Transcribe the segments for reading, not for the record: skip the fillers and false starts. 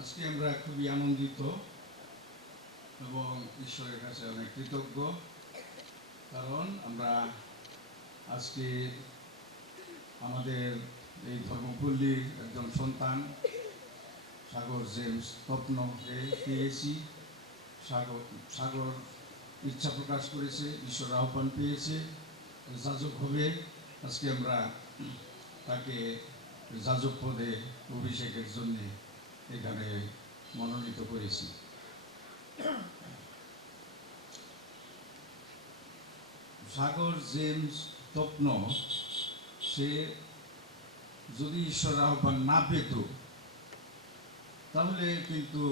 আজকে আমরা খুবই আনন্দিত এবং ঈশ্বরের কাছে অনেক কৃতজ্ঞ, কারণ আমরা আজকে আমাদের এই ধর্মপল্লীর একজন সন্তান সাগর জেমস তপনকে পেয়েছি। সাগর ইচ্ছা প্রকাশ করেছে, ঈশ্বর আহ্বান পেয়েছে, যাজক হবে। আজকে আমরা তাকে যাজক পদে অভিষেকের জন্য এখানে মনোনীত করেছি। সাগর জেমস তপন সে যদি ঈশ্বর আহ্বান না পেত তাহলে কিন্তু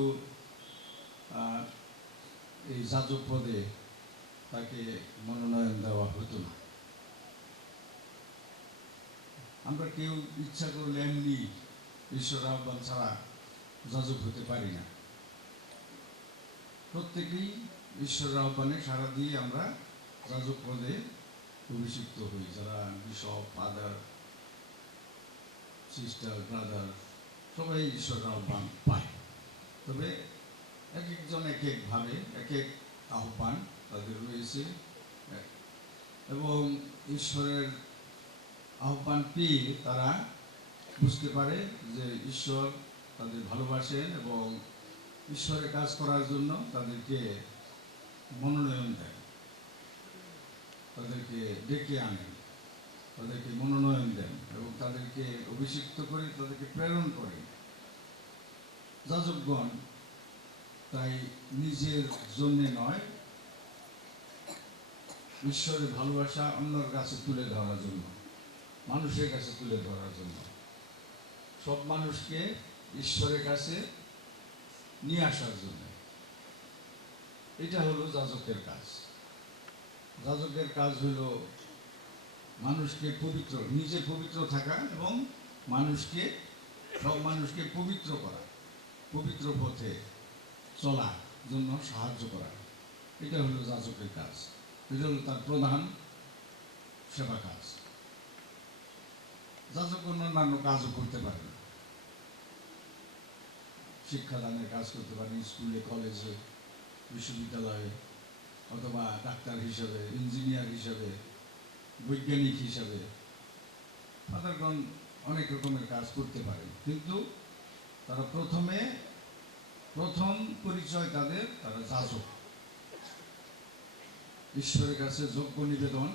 এই যাজক পদে তাকে মনোনয়ন দেওয়া হতো না। আমরা কেউ ইচ্ছা করলে এমনি ঈশ্বর আহ্বান ছাড়া যাজক হতে পারি না। প্রত্যেকেই ঈশ্বরের আহ্বানে সাড়া দিয়ে আমরা যাজক পদে অভিষিক্ত হই। যারা বিশপ, ফাদার, সিস্টার, ব্রাদার সবাই ঈশ্বরের আহ্বান পায়। তবে এক একজন এক একভাবে এক এক আহ্বান তাদের রয়েছে এবং ঈশ্বরের আহ্বান পেয়ে তারা বুঝতে পারে যে ঈশ্বর তাদের ভালোবাসেন এবং ঈশ্বরের কাজ করার জন্য তাদেরকে মনোনয়ন দেন, তাদেরকে ডেকে আনেন, তাদেরকে মনোনয়ন দেন এবং তাদেরকে অভিষিক্ত করে তাদেরকে প্রেরণ করেন। যাজকগণ তাই নিজের জন্যে নয়, ঈশ্বরের ভালোবাসা অন্যের কাছে তুলে ধরার জন্য, মানুষের কাছে তুলে ধরার জন্য, সব মানুষকে ঈশ্বরের কাছে নিয়ে আসার জন্য। এটা হলো যাজকের কাজ। যাজকের কাজ হলো মানুষকে পবিত্র, নিজে পবিত্র থাকা এবং মানুষকে, সব মানুষকে পবিত্র করা, পবিত্র পথে চলার জন্য সাহায্য করা। এটা হলো যাজকের কাজ। এটা হলো তার প্রধান সেবা কাজ। যাজক অন্যান্য কাজও করতে পারে, শিক্ষাদানের কাজ করতে পারেন স্কুলে, কলেজে, বিশ্ববিদ্যালয়ে, অথবা ডাক্তার হিসাবে, ইঞ্জিনিয়ার হিসাবে, বৈজ্ঞানিক হিসাবে ফাদারগণ অনেক রকমের কাজ করতে পারেন। কিন্তু তারা প্রথম পরিচয় তাদের, তারা যাজক। ঈশ্বরের কাছে যোগ্য নিবেদন,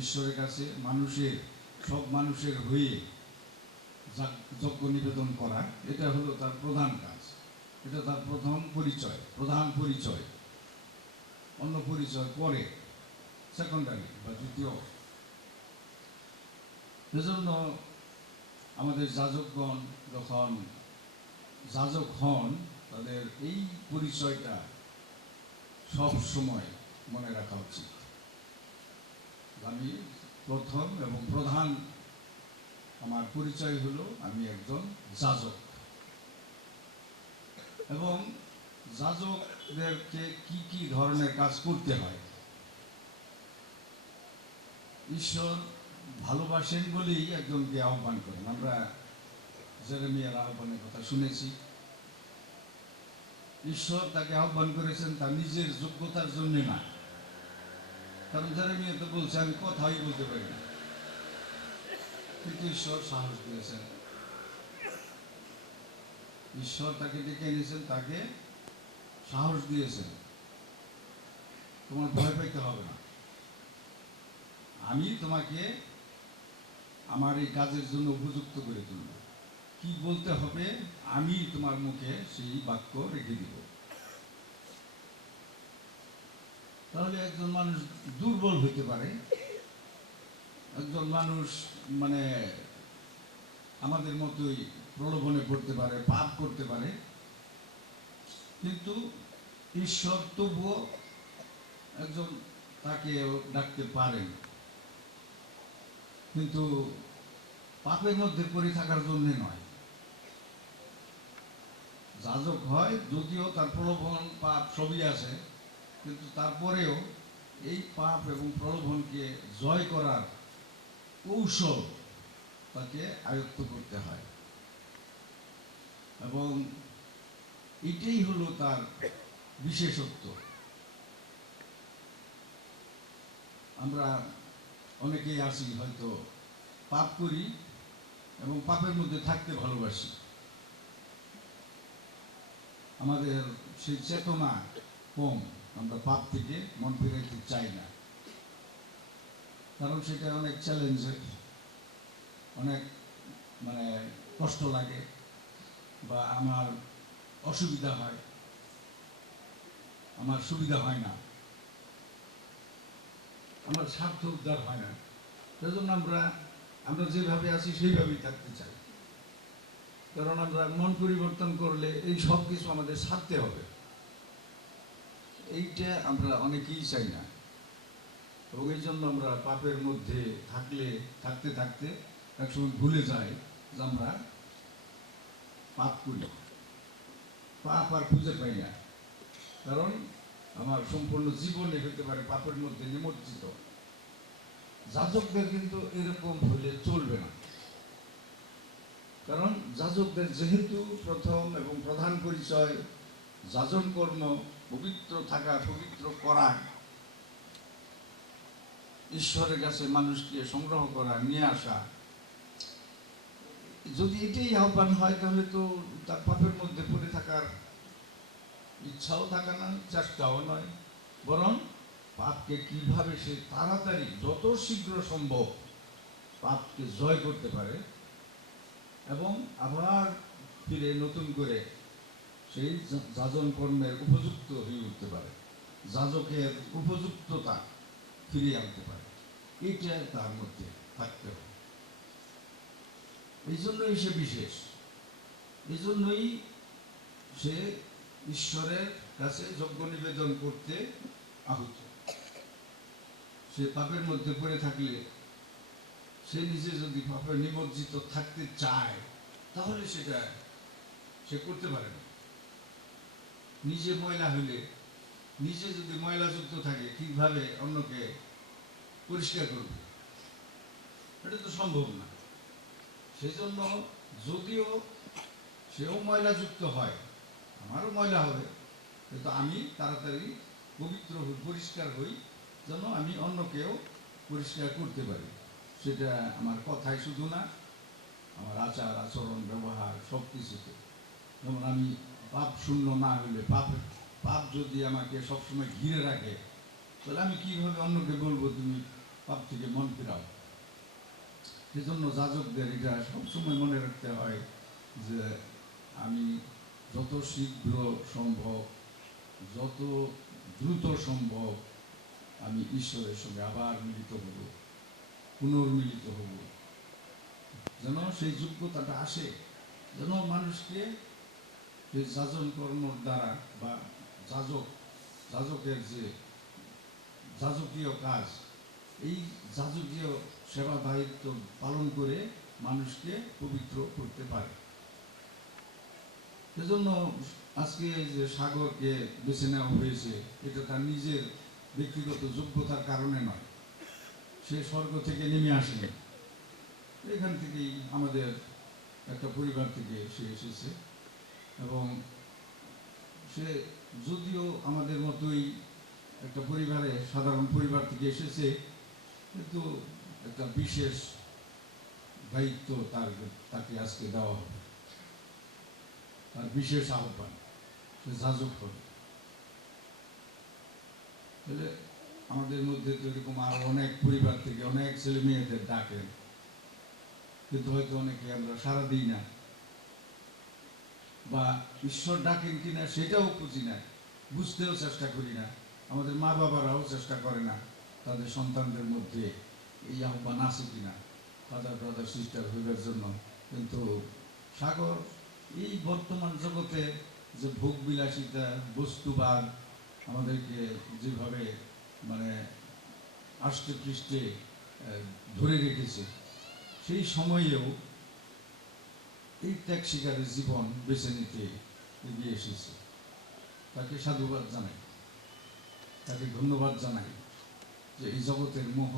ঈশ্বরের কাছে মানুষের, সব মানুষের হয়ে যজ্ঞ নিবেদন করা, এটা হলো তার প্রধান কাজ। এটা তার প্রথম পরিচয়, প্রধান পরিচয়। অন্য পরিচয় পরে, সেকেন্ডারি বা দ্বিতীয়। এজন্য আমাদের যাজকগণ যখন যাজক হন, তাদের এই পরিচয়টা সব সময় মনে রাখা উচিত। আমি প্রথম এবং প্রধান, আমার পরিচয় হলো আমি একজন যাজক। এবং যাজকদেরকে কি কি ধরনের কাজ করতে হয়, ঈশ্বর ভালোবাসেন বলেই একজনকে আহ্বান করেন। আমরা জেরেমিয়ার আহ্বানের কথা শুনেছি। ঈশ্বর তাকে আহ্বান করেছেন তার নিজের যোগ্যতার জন্য না, কারণ জেরেমিয়া তো বলছে আমি কথাই বলতে পারি না, কিন্তু ঈশ্বর সাহস দিয়েছেন। ঈশ্বর তাকে ডেকে এনেছেন, তাকে সাহস দিয়েছেন, তোমার ভয় পাইতে হবে না, আমি তোমাকে আমার এই কাজের জন্য উপযুক্ত করে তুলব। কি বলতে হবে আমি তোমার মুখে সেই বাক্য রেখে দিব। তাহলে একজন মানুষ দুর্বল হইতে পারে, একজন মানুষ মানে আমাদের মতোই প্রলোভনে পড়তে পারে, পাপ করতে পারে, কিন্তু ঈশ্বর তবুও একজন তাকে ডাকতে পারেন, কিন্তু পাপের মধ্যে পড়ে থাকার জন্য নয়। যাজক হয় যদিও তার প্রলোভন, পাপ সবই আছে, কিন্তু তারপরেও এই পাপ এবং প্রলোভনকে জয় করার কৌশল তাকে আয়ত্ত করতে হয়। এবং এটাই হলো তার বিশেষত্ব। আমরা অনেকেই আছি হয়তো পাপ করি এবং পাপের মধ্যে থাকতে ভালোবাসি, আমাদের সেই চেতনা কম, আমরা পাপ থেকে মন ফিরাইতে চাই না, কারণ সেটা অনেক চ্যালেঞ্জের, অনেক মানে কষ্ট লাগে, বা আমার অসুবিধা হয়, আমার সুবিধা হয় না, আমার স্বার্থ উদ্ধার হয় না। সেজন্য আমরা যেভাবে আছি সেইভাবেই থাকতে চাই, কারণ আমরা মন পরিবর্তন করলে এই সব কিছু আমাদের ছাড়তে হবে, এইটা আমরা অনেকেই চাই না। এবং এই জন্য আমরা পাপের মধ্যে থাকতে থাকতে একসময় ভুলে যাই যে আমরা পাপ করি, পাপ আর খুঁজে পাই না, কারণ আমার সম্পূর্ণ জীবনে হতে পারে পাপের মধ্যে নিমজ্জিত। যাজকদের কিন্তু এরকম হলে চলবে না, কারণ যাজকদের যেহেতু প্রথম এবং প্রধান পরিচয় যাজন কর্ম, পবিত্র থাকা, পবিত্র করা, ঈশ্বরের কাছে মানুষকে সংগ্রহ করা, নিয়ে আসা, যদি এটাই আহ্বান হয় তাহলে তো তার পাপের মধ্যে পড়ে থাকার ইচ্ছাও থাকে না, চেষ্টাও নয়, বরং পাপকে কিভাবে সে তাড়াতাড়ি যত শীঘ্র সম্ভব পাপকে জয় করতে পারে এবং আবার ফিরে নতুন করে সেই যাজন কর্মের উপযুক্ত হয়ে উঠতে পারে, যাজকের উপযুক্ততা ফিরিয়ে আনতে পারে, এইটা তার মধ্যে থাকতে হবে। এই জন্যই সে বিশেষ, এই জন্যই সে ঈশ্বরের কাছে যজ্ঞ নিবেদন করতে আহুত। সে পাপের মধ্যে পড়ে থাকলে, সে নিজে যদি পাপে নিমজ্জিত থাকতে চায় তাহলে সেটা সে করতে পারে না। নিজে ময়লা হইলে, নিজে যদি ময়লাযুক্ত থাকে, কিভাবে অন্যকে পরিষ্কার করবে? এটা তো সম্ভব না। সেজন্য যদিও সেও ময়লাযুক্ত হয়, আমারও ময়লা হবে, কিন্তু আমি তাড়াতাড়ি পবিত্র হই, পরিষ্কার হই, যেন আমি অন্যকেও পরিষ্কার করতে পারি। সেটা আমার কথায় শুধু না, আমার আচার আচরণ ব্যবহার সব কিছুতে। যেমন আমি পাপ শূন্য না হলে, পাপ যদি আমাকে সবসময় ঘিরে রাখে, তাহলে আমি কীভাবে অন্যকে বলবো তুমি পাপ থেকে মন ফিরাও? সেজন্য যাজকদের এটা সবসময় মনে রাখতে হয় যে আমি যত শীঘ্র সম্ভব, যত দ্রুত সম্ভব আমি ঈশ্বরের সঙ্গে আবার মিলিত হব, পুনর্মিলিত হব, যেন সেই যোগ্যতাটা আসে, যেন মানুষকে সেই যাজন কর্মর দ্বারা বা যাজকের যে যাজকীয় কাজ, এই যাজকীয় সেবা দায়িত্ব পালন করে মানুষকে পবিত্র করতে পারে। সেজন্য আজকে যে সাগরকে বেছে নেওয়া হয়েছে, এটা তার নিজের ব্যক্তিগত যোগ্যতার কারণে নয়, সে স্বর্গ থেকে নেমে আসেনি, এখান থেকেই আমাদের একটা পরিবার থেকে সে এসেছে, এবং সে যদিও আমাদের মতোই একটা পরিবারে, সাধারণ পরিবার থেকে এসেছে, কিন্তু একটা বিশেষ দায়িত্ব তাকে আজকে দেওয়া হবে, তার বিশেষ আহ্বান, সে যাজক হবে। তাহলে আমাদের মধ্যে তো এরকম আরো অনেক পরিবার থেকে অনেক ছেলে মেয়েদের ডাকেন, কিন্তু হয়তো অনেকে আমরা সাড়া দিই না, বা ঈশ্বর ডাকেন কিনা সেটাও বুঝি না, বুঝতেও চেষ্টা করি না। আমাদের মা বাবারাও চেষ্টা করে না তাদের সন্তানদের মধ্যে এই আহ্বান আছে কিনা ফাদার ব্রাদার সিস্টার হইবার জন্য। কিন্তু সাগর এই বর্তমান জগতে যে ভোগ বিলাসিতা, বস্তুবাদ আমাদেরকে যেভাবে মানে আষ্টে পৃষ্ঠে ধরে রেখেছে, সেই সময়েও এই ত্যাগ শিকারের জীবন বেছে নিতে এগিয়ে এসেছে। তাকে সাধুবাদ জানাই, তাকে ধন্যবাদ জানাই যে এই জগতের মোহ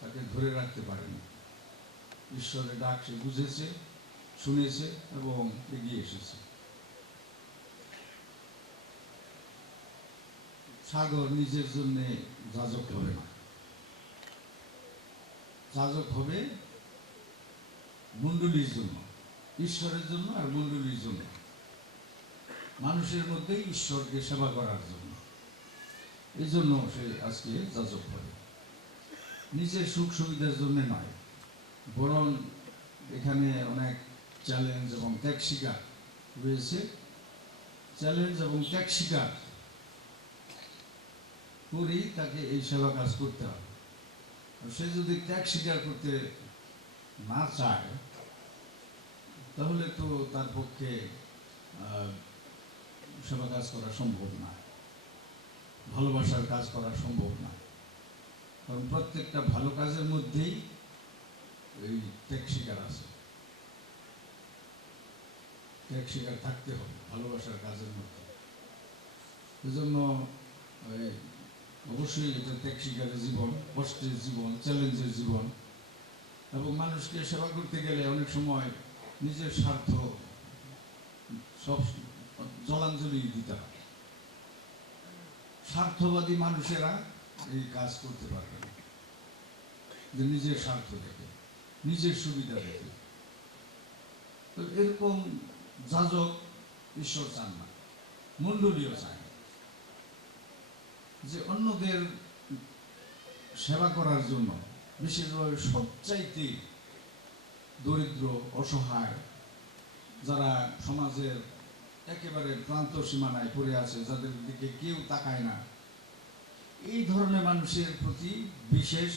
তাকে ধরে রাখতে পারেনি। ঈশ্বরের ডাক সে বুঝেছে শুনেছে এবং এগিয়ে এসেছে। সাগর নিজের জন্য যাজক হবে না, যাজক হবে মণ্ডলীর জন্য, ঈশ্বরের জন্য আর মণ্ডলীর জন্য, মানুষের মধ্যে ঈশ্বরকে সেবা করার জন্য। এই জন্য সে আজকে যাজক হবে, নিজের সুখ সুবিধার জন্য নয়, বরং এখানে অনেক চ্যালেঞ্জ এবং ত্যাগ স্বীকার রয়েছে। চ্যালেঞ্জ এবং ত্যাগ স্বীকার করেই তাকে এই সেবা কাজ করতে হবে। সে যদি ত্যাগ স্বীকার করতে না চায় তাহলে তো তার পক্ষে সেবা কাজ করা সম্ভব না, ভালোবাসার কাজ করা সম্ভব না। কারণ প্রত্যেকটা ভালো কাজের মধ্যেই এই ত্যাগ স্বীকার আছে, ত্যাগ স্বীকার থাকতে হবে ভালোবাসার কাজের মধ্যে। এজন্য অবশ্যই এটা ত্যাগ স্বীকারের জীবন, কষ্টের জীবন, চ্যালেঞ্জের জীবন। এবং মানুষকে সেবা করতে গেলে অনেক সময় নিজের স্বার্থ সব জলাঞ্জলি দিতে হয়। স্বার্থবাদী মানুষেরা এই কাজ করতে পারবে না, যে নিজের স্বার্থ দেখে, নিজের সুবিধা দেখে। তো এরকম যাজক ঈশ্বর চান না, মণ্ডলীও চায় না, যে অন্যদের সেবা করার জন্য, বিশেষভাবে সবচাইতে দরিদ্র, অসহায়, যারা সমাজের একেবারে প্রান্ত সীমানায় পড়ে আছে, যাদের দিকে কেউ তাকায় না, এই ধরনের মানুষের প্রতি বিশেষ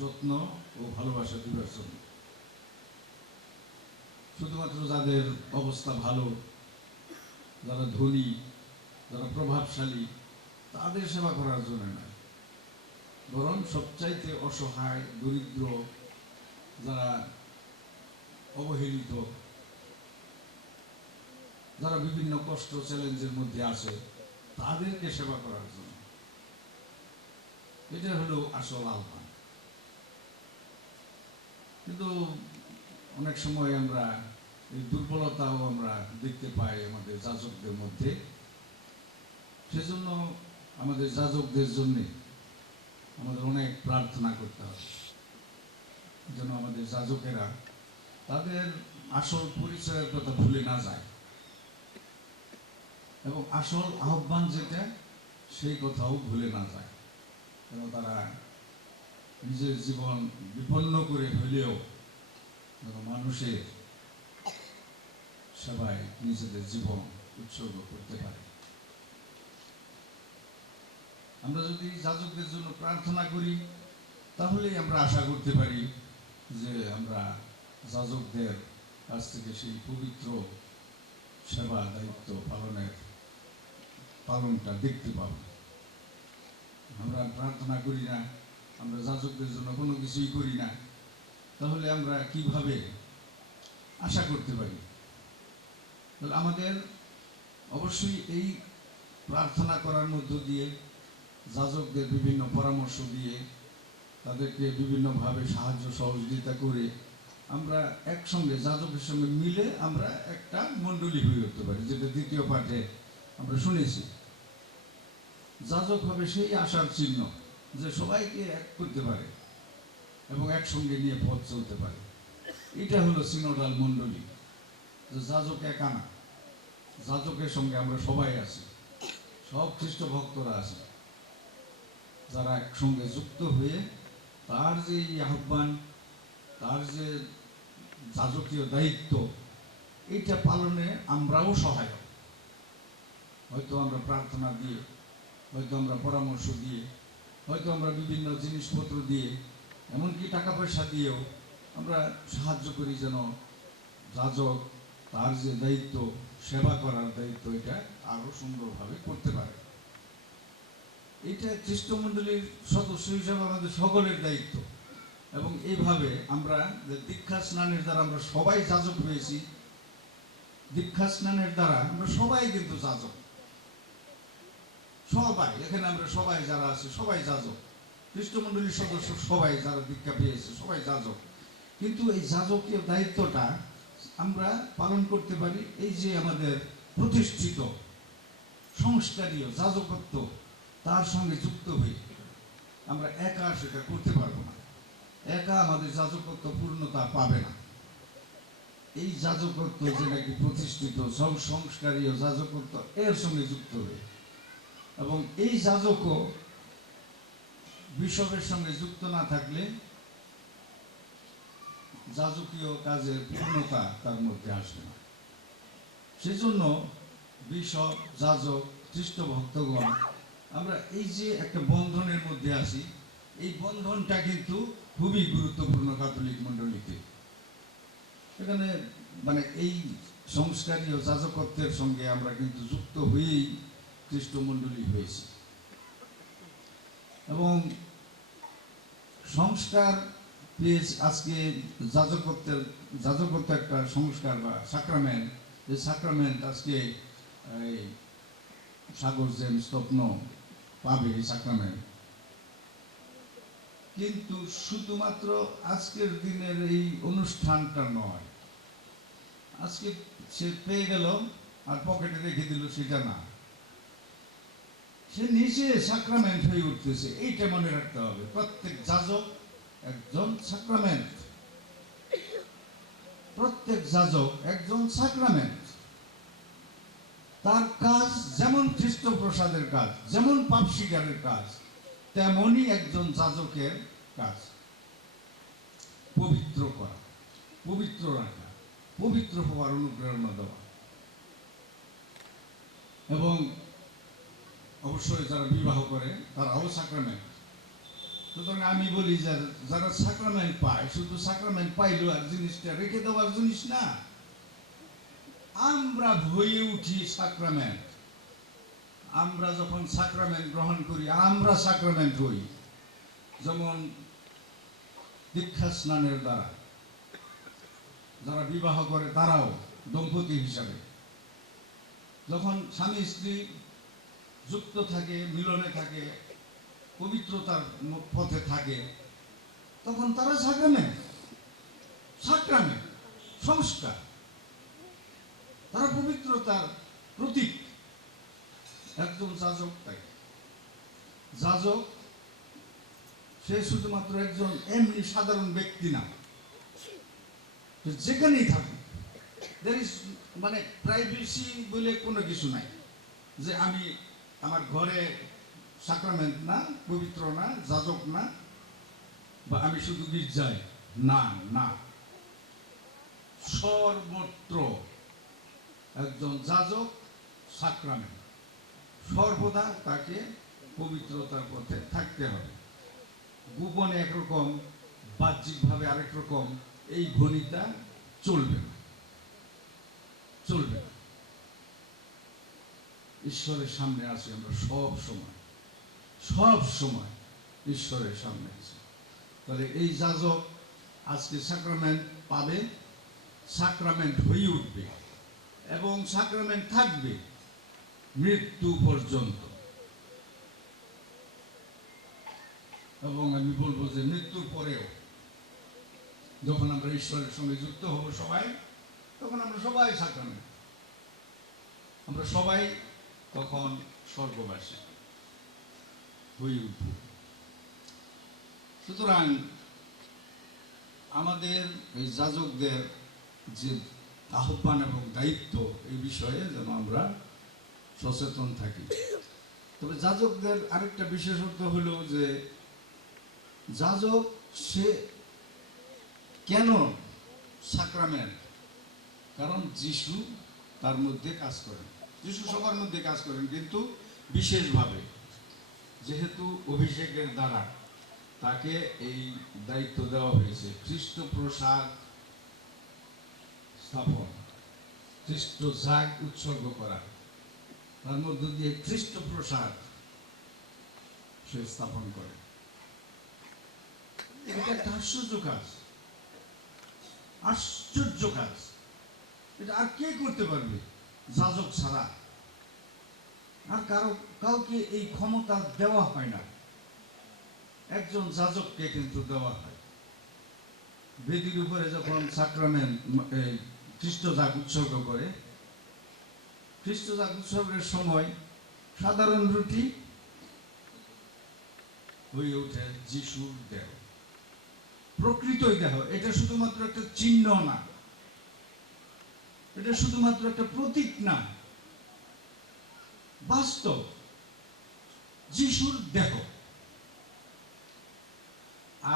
যত্ন ও ভালোবাসা দিবার জন্য। শুধুমাত্র যাদের অবস্থা ভালো, যারা ধনী, যারা প্রভাবশালী, তাদের সেবা করার জন্য নয়, বরং সবচাইতে অসহায়, দরিদ্র, যারা অবহেলিত, যারা বিভিন্ন কষ্ট চ্যালেঞ্জের মধ্যে আছে, তাদেরকে সেবা করার জন্য। এটা হলো আসল আহ্বান। কিন্তু অনেক সময় আমরা এই দুর্বলতাও আমরা দেখতে পাই আমাদের যাজকদের মধ্যে। সেজন্য আমাদের যাজকদের জন্যে আমাদের অনেক প্রার্থনা করতে হবে, যেন আমাদের যাজকেরা তাদের আসল পরিচয়ের কথা ভুলে না যায় এবং আসল আহ্বান যেটা সেই কথাও ভুলে না যায়। যেন তারা নিজের জীবন বিপন্ন করে হইলেও যেন মানুষের সেবায় নিজেদের জীবন উৎসর্গ করতে পারে। আমরা যদি যাজকদের জন্য প্রার্থনা করি তাহলেই আমরা আশা করতে পারি যে আমরা যাজকদের কাছ থেকে সেই পবিত্র সেবা দায়িত্ব পালনটা দেখতে পাব। আমরা প্রার্থনা করি না, আমরা যাজকদের জন্য কোনো কিছুই করি না, তাহলে আমরা কিভাবে আশা করতে পারি? তাহলে আমাদের অবশ্যই এই প্রার্থনা করার মধ্য দিয়ে, যাজকদের বিভিন্ন পরামর্শ দিয়ে, তাদেরকে বিভিন্নভাবে সাহায্য সহযোগিতা করে আমরা একসঙ্গে যাজকের সঙ্গে মিলে আমরা একটা মণ্ডলী হয়ে উঠতে পারি, যেটা দ্বিতীয় পাঠে আমরা শুনেছি। যাজক হবে সেই আশার চিহ্ন যে সবাইকে এক করতে পারে এবং একসঙ্গে নিয়ে পথ চলতে পারে। এটা হলো সিনোডাল মণ্ডলী। যাজক একা না, যাজকের সঙ্গে আমরা সবাই আছি, সব খ্রিস্ট ভক্তরা আছে, যারা একসঙ্গে যুক্ত হয়ে তার যে আহ্বান, তার যে যাজকীয় দায়িত্ব, এইটা পালনে আমরাও সহায়ক। হয়তো আমরা প্রার্থনা দিয়ে, হয়তো আমরা পরামর্শ দিয়ে, হয়তো আমরা বিভিন্ন জিনিসপত্র দিয়ে, এমনকি টাকা পয়সা দিয়েও আমরা সাহায্য করি, যেন যাজক তার যে দায়িত্ব, সেবা করার দায়িত্ব, এটা আরো সুন্দরভাবে করতে পারে। এটা খ্রিস্টমণ্ডলীর সদস্য হিসাবে আমাদের সকলের দায়িত্ব। এবং এইভাবে আমরা দীক্ষা স্নানের দ্বারা আমরা সবাই যাজক হয়েছি, দীক্ষা স্নানের দ্বারা আমরা সবাই কিন্তু যাজক, সবাই এখানে আমরা সবাই যারা আছে সবাই যাজক, খ্রিস্টমণ্ডলীর সদস্য সবাই যারা দীক্ষা পেয়েছে সবাই যাজক। কিন্তু এই যাজকীয় দায়িত্বটা আমরা পালন করতে পারি এই যে আমাদের প্রতিষ্ঠিত সংস্কারীয় যাজকত্ব, তার সঙ্গে যুক্ত হয়ে আমরা একা সেটা করতে পারবো না। একা আমাদের যাজকত্ব পূর্ণতা পাবে না। এই যাজকত্ব যে নাকি প্রতিষ্ঠিত সংস্কারীয় যাজকত্ব, এর সঙ্গে যুক্ত হয়ে, এবং এই যাজকও বিশপের সঙ্গে যুক্ত না থাকলে যাজকীয় কাজের পূর্ণতা তার মধ্যে আসবে না। সেজন্য বিশপ, যাজক, খ্রিস্ট ভক্তগণ, আমরা এই যে একটা বন্ধনের মধ্যে আছি, এই বন্ধনটা কিন্তু খুবই গুরুত্বপূর্ণ ক্যাথলিক মণ্ডলীতে। এখানে মানে এই সংস্কারীয় যাজকত্বের সঙ্গে আমরা কিন্তু যুক্ত হয়েই খ্রিস্ট মণ্ডলী হয়েছি। এবং সংস্কার পেয়েছে আজকে যাজকত্ব একটা সংস্কার বা সাক্রামেন্ট। যে সাক্রামেন্ট আজকে এই সাগর জেমস স্বপ্ন পাবে এই সাক্রামেন্ট, কিন্তু শুধুমাত্র আজকের দিনের এই অনুষ্ঠানটা নয়। আজকে সে পেয়ে গেল আর পকেটে রেখে দিল, সেটা না। সে নিজে সাক্রামেন্ট হয়ে উঠতেছে, এইটা মনে রাখতে হবে। প্রত্যেক যাজক একজন সাক্রামেন্ট, প্রত্যেক যাজক একজন সাক্রামেন্ট। তার কাজ যেমন খ্রিস্ট প্রসাদের কাজ, যেমন পাপ স্বীকারের কাজ, তেমনই একজন যাজকের কাজ। পবিত্র করা, পবিত্র রাখা, পবিত্র হওয়ার অনুপ্রেরণা দেওয়া। এবং অবশ্যই যারা বিবাহ করে তারাও সাক্রামেন্ট। সুতরাং আমি বলি যারা সাক্রামেন্ট পায়, শুধু সাক্রামেন্ট পাইলো আর জিনিসটা রেখে দেওয়ার জিনিস না। আমরা হয়ে উঠি সাক্রামেন্ট। আমরা যখন সাক্রামেন্ট গ্রহণ করি, আমরা সাক্রামেন্ট হই। যেমন দীক্ষা স্নানের দ্বারা যারা বিবাহ করে তারাও দম্পতি হিসাবে, যখন স্বামী স্ত্রী যুক্ত থাকে, মিলনে থাকে, পবিত্রতার পথে থাকে, তখন তারা সাক্রামেন্ট, সাক্রামেন্ট সংস্কার, তারা পবিত্রতার প্রতীক। একজন যাজক তাই যাজক, সে শুধুমাত্র একজন এমনি সাধারণ ব্যক্তি না। যেখানেই থাকে, মানে প্রাইভেসি বলে কোনো কিছু নাই যে আমি আমার ঘরে সাক্রামেন্ট না, পবিত্র না, যাজক না, বা আমি শুধু গির্জায় না। না, সর্বত্র একজন যাজক সাক্রামেন্ট। সর্বদা তাকে পবিত্রতার পথে থাকতে হবে। গোপনে একরকম, বাহ্যিকভাবে আরেক রকম, এই ভনিতা চলবে না, চলবে না। ঈশ্বরের সামনে আছি আমরা সব সময়, সব সময় ঈশ্বরের সামনে আছি। তাহলে এই যাজক আজকে সাক্রামেন্ট পাবে, সাক্রামেন্ট হয়ে উঠবে এবং সাক্রামেন্ট থাকবে মৃত্যু পর্যন্ত। এবং আমি বলবো যে মৃত্যুর পরেও যখন আমরা ঈশ্বরের সঙ্গে যুক্ত হব সবাই, তখন আমরা সবাই সাক্রামেন্ট, আমরা সবাই তখন স্বর্গবাসী হয়ে উঠব। সুতরাং আমাদের এই যাজকদের যে আহ্বান এবং দায়িত্ব, এই বিষয়ে যেন আমরা সচেতন থাকি। তবে যাজকদের আরেকটা বিশেষত্ব হলো যে যাজক সে কেন সাক্রামেন্ট? কারণ যিশু তার মধ্যে কাজ করেন। যিশু সবার মধ্যে কাজ করেন, কিন্তু বিশেষভাবে যেহেতু অভিষেকের দ্বারা তাকে এই দায়িত্ব দেওয়া হয়েছে, খ্রিস্ট প্রসাদ স্থাপন, খ্রিস্ট জাগ উৎসর্গ করা, তার মধ্য দিয়ে খ্রিস্ট প্রসাদ সে স্থাপন করে। এটা একটা আশ্চর্য কাজ, আশ্চর্য কাজ। এটা আর কে করতে পারবে যাজক ছাড়া? আর কাউকে এই ক্ষমতা দেওয়া হয় না, একজন যাজককে কিন্তু দেওয়া হয়। বেদির উপরে যখন সাক্রামেন্ট খ্রিস্ট যাগ উৎসর্গ করে। খ্রিস্ট যাগ উৎসর্গের সময় সাধারণ রুটি হয়ে ওঠে যিশুর দেহ, প্রকৃতই দেহ। এটা শুধুমাত্র একটা চিহ্ন না, এটা শুধুমাত্র একটা প্রতীক না, বাস্তব যিশুর দেহ।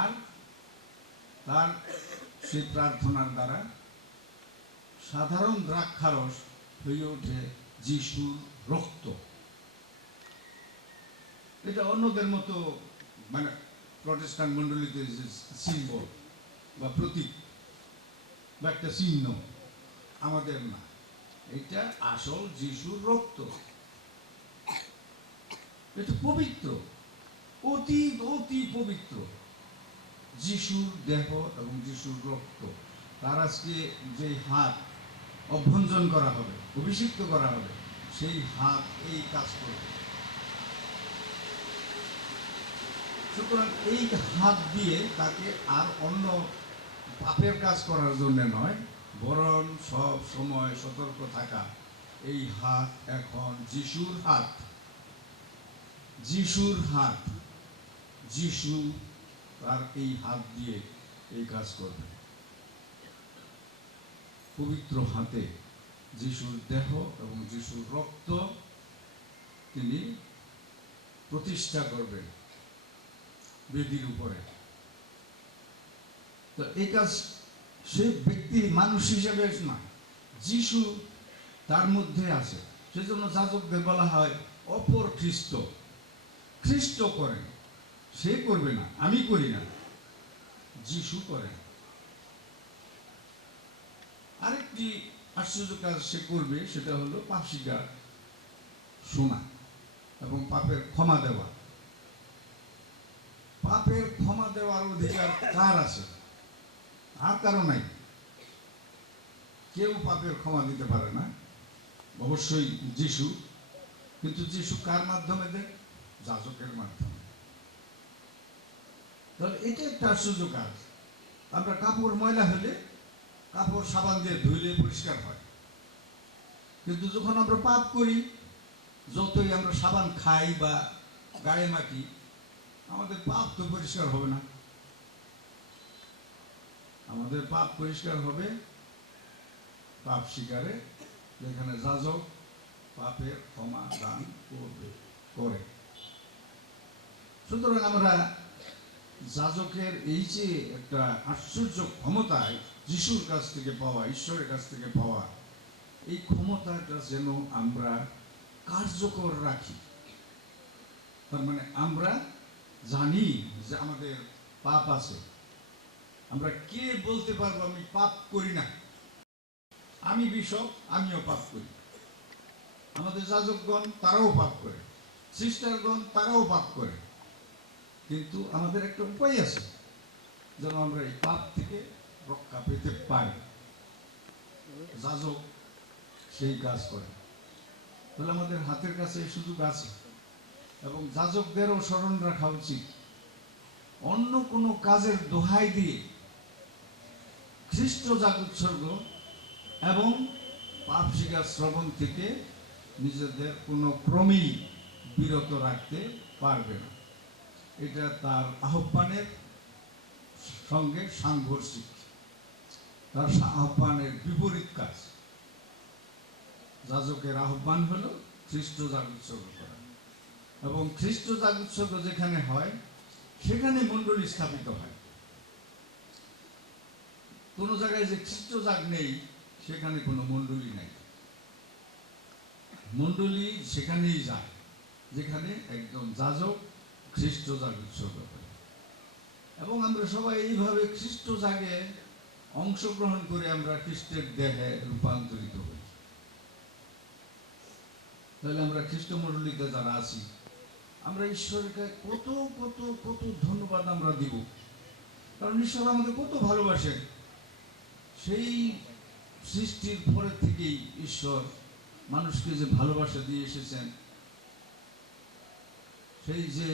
আর তার সেই প্রার্থনার দ্বারা সাধারণ দ্রাক্ষারস হয়ে ওঠে যিশুর রক্ত। এটা অন্যদের মতো মানে প্রটেস্ট্যান্ট মণ্ডলীতে সিম্বল বা প্রতীক বা একটা চিহ্ন, আমাদের না, এটা আসল যিশুর রক্ত। এটা পবিত্র, অতি অতি পবিত্র যিশুর দেহ এবং যিশুর রক্ত। তার আজকে যে হাত অভ্যঞ্জন করা হবে, অভিষিক্ত করা হবে, সেই হাত এই কাজ করবে। সুতরাং এই হাত দিয়ে তাকে আর অন্য পাপের কাজ করার জন্য নয়, বরং সব সময় সতর্ক থাকা। এই হাত এখন যিশুর হাত, যিশুর হাত। যিশু তার এই হাত দিয়ে এই কাজ করবে। পবিত্র হাতে যিশুর দেহ এবং যিশুর রক্ত তিনি প্রতিষ্ঠা করবেন বেদির উপরে। তো এই কাজ সে ব্যক্তি মানুষ হিসেবে না, যিশু তার মধ্যে আছে। সেজন্য যাজকদের বলা হয় অপর খ্রিস্ট। খ্রিস্ট করেন, সে করবে না, আমি করি না, যিশু করেন। আরেকটি আশ্চর্য কাজ সে করবে, সেটা হলো পাপ স্বীকার, শোনা এবং পাপের ক্ষমা দেওয়া। পাপের ক্ষমা দেওয়ার অধিকার কার আছে? আর কারো নাই। কেউ পাপের ক্ষমা দিতে পারে না, অবশ্যই যিশু। কিন্তু যিশু কার মাধ্যমে দেন? যাজকের মাধ্যমে। তাহলে এটা একটা আশ্চর্য কাজ। আমরা কাপড় ময়লা হলে কাপড় সাবান দিয়ে ধুইলে পরিষ্কার হয়, কিন্তু যখন আমরা পাপ করি, যতই আমরা সাবান খাই বা গায়ে মাখি, আমাদের পাপ তো পরিষ্কার হবে না। আমাদের পাপ পরিষ্কার হবে পাপ স্বীকারে, যেখানে যাজক পাপের ক্ষমা দান করে। সুতরাং আমরা যাজকের এই যে একটা আশ্চর্য ক্ষমতায় যিশুর কাছ থেকে পাওয়া, ঈশ্বরের কাছ থেকে পাওয়া, এই ক্ষমতাটা যেন আমরা কার্যকর রাখি। তার মানে আমরা জানি যে আমাদের পাপ আছে। আমরা কে বলতে পারবো আমি পাপ করি না? আমি বিশপ, আমিও পাপ করি। আমাদের যাজকগণ তারাও পাপ করে, সিস্টারগণ তারাও পাপ করে। কিন্তু আমাদের একটা উপায় আছে যেন আমরা এই পাপ থেকে রক্ষা পেতে পারি। যাজক সেই কাজ করে। তাহলে আমাদের হাতের কাছে এই সুযোগ আছে, এবং যাজকদেরও স্মরণ রাখা উচিত। অন্য কোনো কাজের দোহাই দিয়ে খ্রিস্ট যাগ উৎসর্গ এবং পাপ স্বীকার শ্রবণ থেকে নিজেদের কোনো ক্রমেই বিরত রাখতে পারবে না। এটা তার আহ্বানের সঙ্গে সাংঘর্ষিক, তার আহ্বানের বিপরীত কাজ। যাজকের আহ্বান হলো খ্রিস্ট যাগ উৎসর্গ করা, এবং খ্রিস্ট যাগ উৎসর্গ যেখানে হয় সেখানে মণ্ডলী স্থাপিত হয়। কোনো জায়গায় যে খ্রিস্ট যাগ নেই, সেখানে কোনো মণ্ডলী নাই। মণ্ডলী সেখানেই যায় যেখানে একজন যাজক খ্রিস্ট যাগ উৎসর্গ করে। এবং আমরা সবাই এইভাবে খ্রিস্ট যাগে অংশগ্রহণ করে আমরা খ্রিস্টের দেহে রূপান্তরিত হই। তাহলে আমরা খ্রিস্ট মণ্ডলীতে যারা আছি, আমরা ঈশ্বরকে কত কত কত ধন্যবাদ আমরা দিব। কারণ ঈশ্বর আমাদের কত ভালোবাসেন। সেই সৃষ্টির পরের থেকেই ঈশ্বর মানুষকে যে ভালোবাসা দিয়ে এসেছেন, সেই যে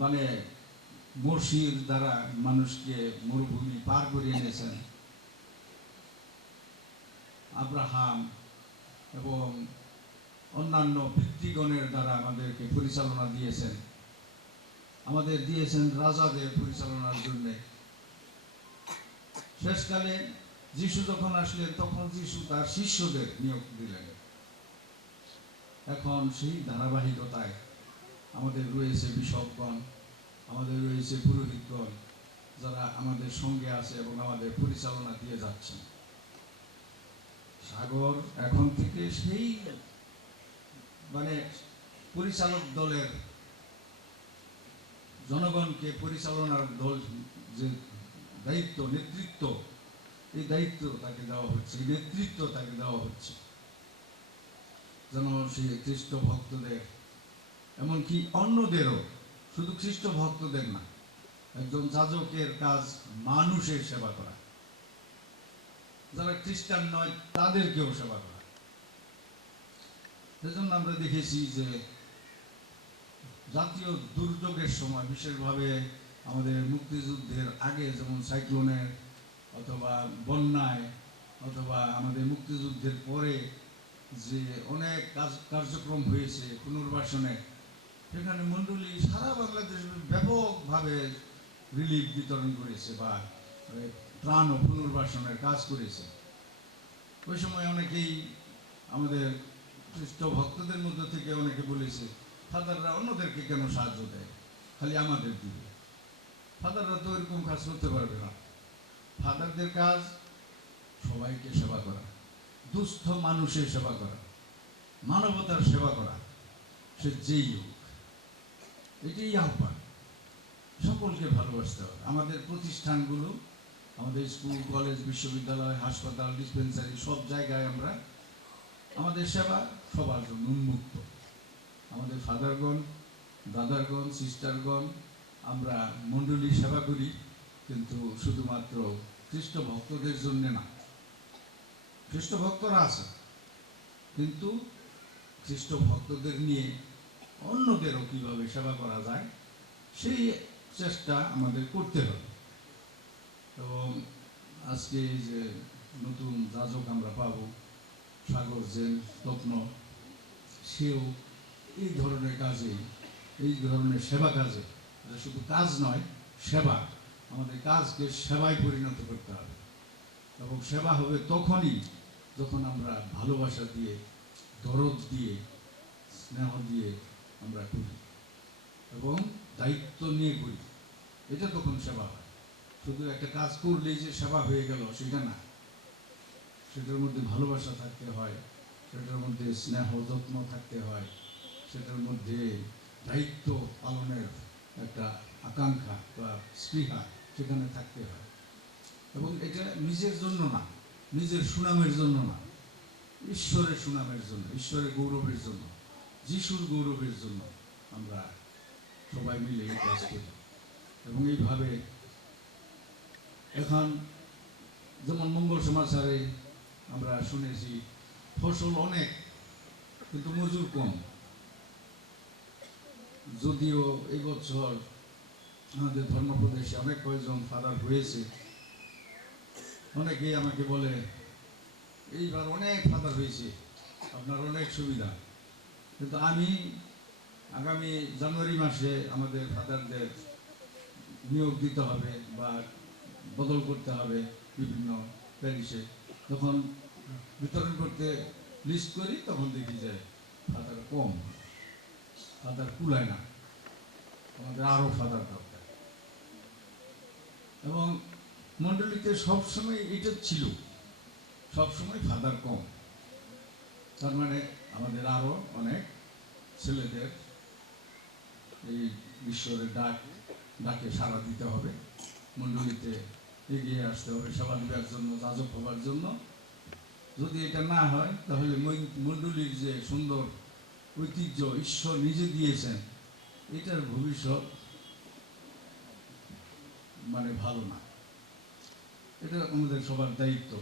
মানে মসির দ্বারা মানুষকে মরুভূমি পার করে এনেছেন, আব্রাহাম এবং অন্যান্য পিতৃগণের দ্বারা আমাদেরকে পরিচালনা দিয়েছেন, আমাদের দিয়েছেন রাজাদের পরিচালনার জন্যে। শেষকালে যিশু যখন আসলেন তখন যিশু তার শিষ্যদের নিয়োগ দিলেন। এখন সেই ধারাবাহিকতায় আমাদের রয়েছে বিশপগণ, আমাদের রয়েছে পুরোহিতগণ, যারা আমাদের সঙ্গে আছে এবং আমাদের পরিচালনা দিয়ে যাচ্ছেন। সাগর এখন থেকে সেই পরিচালক দলের জনগণকে পরিচালনার দল যে দায়িত্ব, নেতৃত্ব, এই দায়িত্ব তাকে দেওয়া হচ্ছে, এই নেতৃত্ব তাকে দেওয়া হচ্ছে, যেন সে খ্রিস্ট ভক্তদের, এমনকি অন্যদেরও, শুধু খ্রিস্ট ভক্তদের না, একজন যাজকের কাজ মানুষের সেবা করা, যারা খ্রিস্টান নয় তাদেরকেও সেবা করা। সেজন্য আমরা দেখেছি যে জাতীয় দুর্যোগের সময়, বিশেষভাবে আমাদের মুক্তিযুদ্ধের আগে, যেমন সাইক্লোনের অথবা বন্যায় অথবা আমাদের মুক্তিযুদ্ধের পরে যে অনেক কার্যক্রম হয়েছে পুনর্বাসনে, সেখানে মণ্ডলী সারা বাংলাদেশে ব্যাপকভাবে রিলিফ বিতরণ করেছে বা ত্রাণ ও পুনর্বাসনের কাজ করেছে। ওই সময় অনেকেই আমাদের খ্রিস্ট ভক্তদের মধ্য থেকে অনেকে বলেছে, ফাদাররা অন্যদেরকে কেন সাহায্য দেয়, খালি আমাদের দিবে। ফাদাররা তো এরকম কাজ করতে পারবে না। ফাদারদের কাজ সবাইকে সেবা করা, দুস্থ মানুষের সেবা করা, মানবতার সেবা করা, সে যেই হোক, এটাই আহ্বান। সকলকে ভালোবাসতে হবে। আমাদের প্রতিষ্ঠানগুলো, আমাদের স্কুল, কলেজ, বিশ্ববিদ্যালয়, হাসপাতাল, ডিসপেন্সারি, সব জায়গায় আমরা আমাদের সেবা সবার জন্য উন্মুক্ত। আমাদের ফাদারগণ, দাদারগণ, সিস্টারগণ, আমরা মণ্ডলী সেবা করি, কিন্তু শুধুমাত্র খ্রিস্ট ভক্তদের জন্য না। খ্রিস্ট ভক্তরা আছে, কিন্তু খ্রিস্ট ভক্তদের নিয়ে অন্যদেরও কীভাবে সেবা করা যায় সেই চেষ্টা আমাদের করতে হবে। এবং আজকে যে নতুন যাজক আমরা পাবো, সাগর জেন তত্ন, সেও এই ধরনের কাজে, এই ধরনের সেবা কাজে, শুধু কাজ নয়, সেবা, আমাদের কাজকে সেবায় পরিণত করতে হবে। এবং সেবা হবে তখনই যখন আমরা ভালোবাসা দিয়ে, দরদ দিয়ে, স্নেহ দিয়ে আমরা করি এবং দায়িত্ব নিয়ে করি, এটা তখন সেবা হয়। শুধু একটা কাজ করলেই যে সেবা হয়ে গেল সেটা না, সেটার মধ্যে ভালোবাসা থাকতে হয়, সেটার মধ্যে স্নেহ যত্ন থাকতে হয়, সেটার মধ্যে দায়িত্ব পালনের একটা আকাঙ্ক্ষা বা স্পৃহা সেখানে থাকতে হয়। এবং এটা নিজের জন্য না, নিজের সুনামের জন্য না, ঈশ্বরের সুনামের জন্য, ঈশ্বরের গৌরবের জন্য, যিশুর গৌরবের জন্য আমরা সবাই মিলে এই কাজ করি। এবং এইভাবে এখন যেমন মঙ্গল সমাচারে আমরা শুনেছি, ফসল অনেক কিন্তু মজুর কম। যদিও এই বছর আমাদের ধর্মপ্রদেশে অনেক কয়েকজন ফাদার হয়েছে, অনেকেই আমাকে বলে এইবার অনেক ফাদার হয়েছে, আপনার অনেক সুবিধা। কিন্তু আমি আগামী জানুয়ারি মাসে আমাদের ফাদারদের নিয়োগ দিতে হবে বা বদল করতে হবে বিভিন্ন প্যারিসে, তখন বিতরণ করতে লিস্ট করি, তখন দেখি যে ফাদার কম, ফাদার কুলায় না, আমাদের আরও ফাদার দরকার। এবং মণ্ডলীতে সবসময় এটা ছিল, সবসময় ফাদার কম, তার মানে আমাদের আরও অনেক ছেলেদের এই ঈশ্বরের ডাকে সাড়া দিতে হবে, মণ্ডলীতে এগিয়ে আসতে হবে সেবা দেওয়ার জন্য, যাজক হবার জন্য। যদি এটা না হয় তাহলে মণ্ডলীর যে সুন্দর ঐতিহ্য ঈশ্বর নিজে দিয়েছেন, এটার ভবিষ্যৎ ভালো না। এটা আমাদের সবার দায়িত্ব।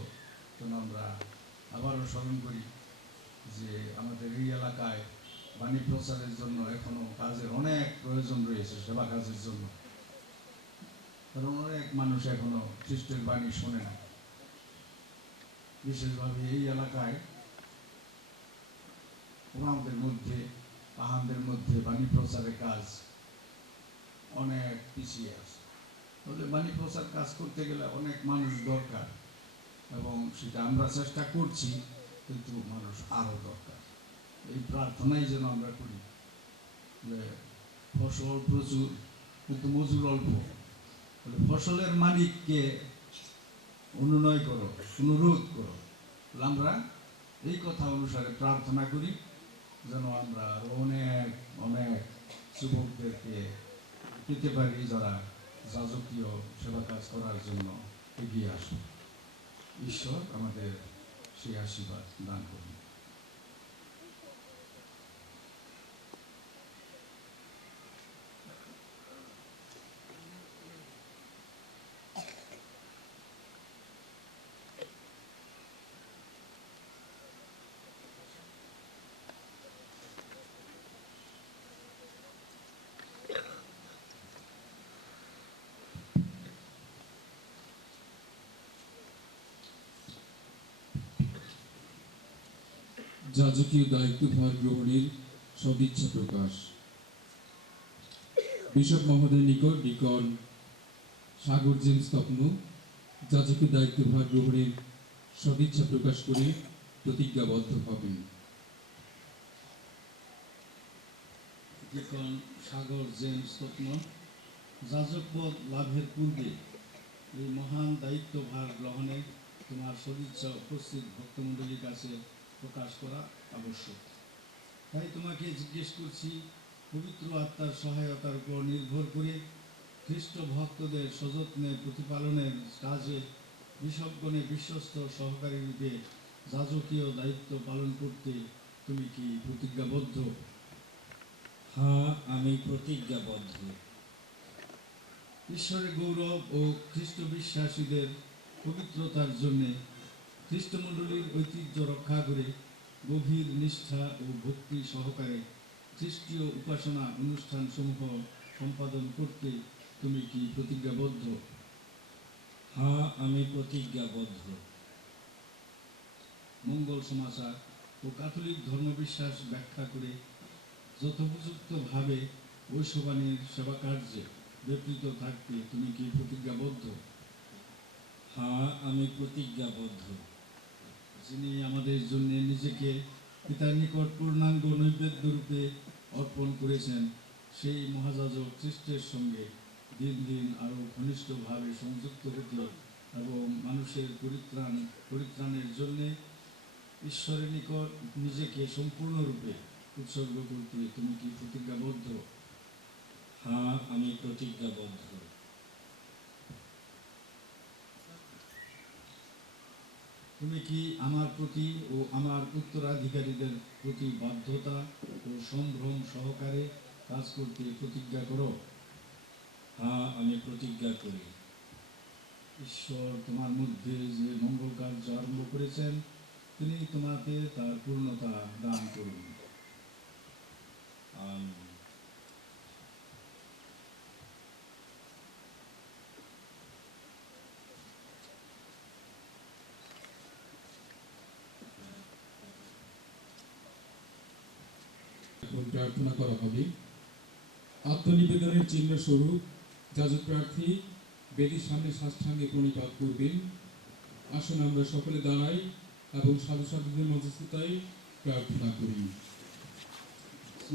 যেন আমরা আবারও স্মরণ করি যে আমাদের এই এলাকায় বাণী প্রচারের জন্য এখনো কাজের অনেক প্রয়োজন রয়েছে, সেবা কাজের জন্য। কারণ অনেক মানুষ এখনো খ্রিস্টের বাণী শোনে না। বিশেষভাবে এই এলাকায় ওনাদের মধ্যে পাহানদের মধ্যে বাণী প্রচারের কাজ অনেক পিছিয়ে আছে। তবে বাণী প্রচার কাজ করতে গেলে অনেক মানুষ দরকার এবং সেটা আমরা চেষ্টা করছি, কিন্তু মানুষ আরও দরকার। এই প্রার্থনাই যেন আমরা করি যে ফসল প্রচুর কিন্তু মজুর অল্প, ফসলের মালিককে অনুনয় করো, অনুরোধ করো। আমরা এই কথা অনুসারে প্রার্থনা করি যেন আমরা অনেক অনেক যুবকদেরকে পেতে পারি যারা যাজকীয় সেবা কাজ করার জন্য এগিয়ে আসে। ঈশ্বর আমাদের সেই আশীর্বাদ দান করুন। যাজকীয় দায়িত্বভার গ্রহণের সদিচ্ছা প্রকাশ। বিশপ মহোদয়ের নিকট ডিকন সাগর জেমস তপ্ন যাজকীয় দায়িত্বভার গ্রহণের সদিচ্ছা প্রকাশ করে প্রতিজ্ঞাবদ্ধ হবেন। ডিকন সাগর জেমস তপ্ন, যাজক পদ লাভের পূর্বে এই মহান দায়িত্বভার গ্রহণে তোমার সদিচ্ছা উপস্থিত ভক্তমণ্ডলীর কাছে প্রকাশ করা আবশ্যক। তাই তোমাকে জিজ্ঞেস করছি, পবিত্র আত্মার সহায়তার উপর নির্ভর করে খ্রিস্ট ভক্তদের সযত্নে প্রতিপালনের কাজে বিশপগণে বিশ্বস্ত সহকারী রূপে যাজকীয় দায়িত্ব পালন করতে তুমি কি প্রতিজ্ঞাবদ্ধ? হ্যাঁ, আমি প্রতিজ্ঞাবদ্ধ। ঈশ্বরের গৌরব ও খ্রিস্ট বিশ্বাসীদের পবিত্রতার জন্যে খ্রিস্টমণ্ডলীর ঐতিহ্য রক্ষা করে গভীর নিষ্ঠা ও ভক্তি সহকারে খ্রিস্টীয় উপাসনা অনুষ্ঠানসমূহ সম্পাদন করতে তুমি কি প্রতিজ্ঞাবদ্ধ? হ্যাঁ, আমি প্রতিজ্ঞাবদ্ধ। মঙ্গল সমাচার ও ক্যাথলিক ধর্মবিশ্বাস ব্যাখ্যা করে যথোপযুক্তভাবে ঐশবাণীর সেবা কার্যে ব্যাপৃত থাকতে তুমি কি প্রতিজ্ঞাবদ্ধ? হ্যাঁ, আমি প্রতিজ্ঞাবদ্ধ। যিনি আমাদের জন্য নিজেকে পিতার নিকট পূর্ণাঙ্গ নৈবেদ্য রূপে অর্পণ করেছেন, সেই মহাযাজক খ্রিস্টের সঙ্গে দিন দিন আরও ঘনিষ্ঠভাবে সংযুক্ত হতে এবং মানুষের পরিত্রাণের জন্যে ঈশ্বরের নিকট নিজেকে সম্পূর্ণরূপে উৎসর্গ করতে তুমি কি প্রতিজ্ঞাবদ্ধ? হ্যাঁ, আমি প্রতিজ্ঞাবদ্ধ। তুমি কি আমার প্রতি ও আমার উত্তরাধিকারীদের প্রতি বাধ্যতা ও সম্ভ্রম সহকারে কাজ করতে প্রতিজ্ঞা করো? হ্যাঁ, আমি প্রতিজ্ঞা করি। ঈশ্বর তোমার মধ্যে যে মঙ্গল কার্য আরম্ভ করেছেন, তিনি তোমাকে তার পূর্ণতা দান করুন। আমিন। এখন প্রার্থনা করা হবে। আত্মনিবেদনের চিহ্ন স্বরূপ যাজক প্রার্থী বেদির সামনে সাষ্টাঙ্গে প্রণিপাত করবেন। আসুন আমরা সকলে দাঁড়াই এবং সাধু সাধুদের মধ্যস্থতায় প্রার্থনা করি।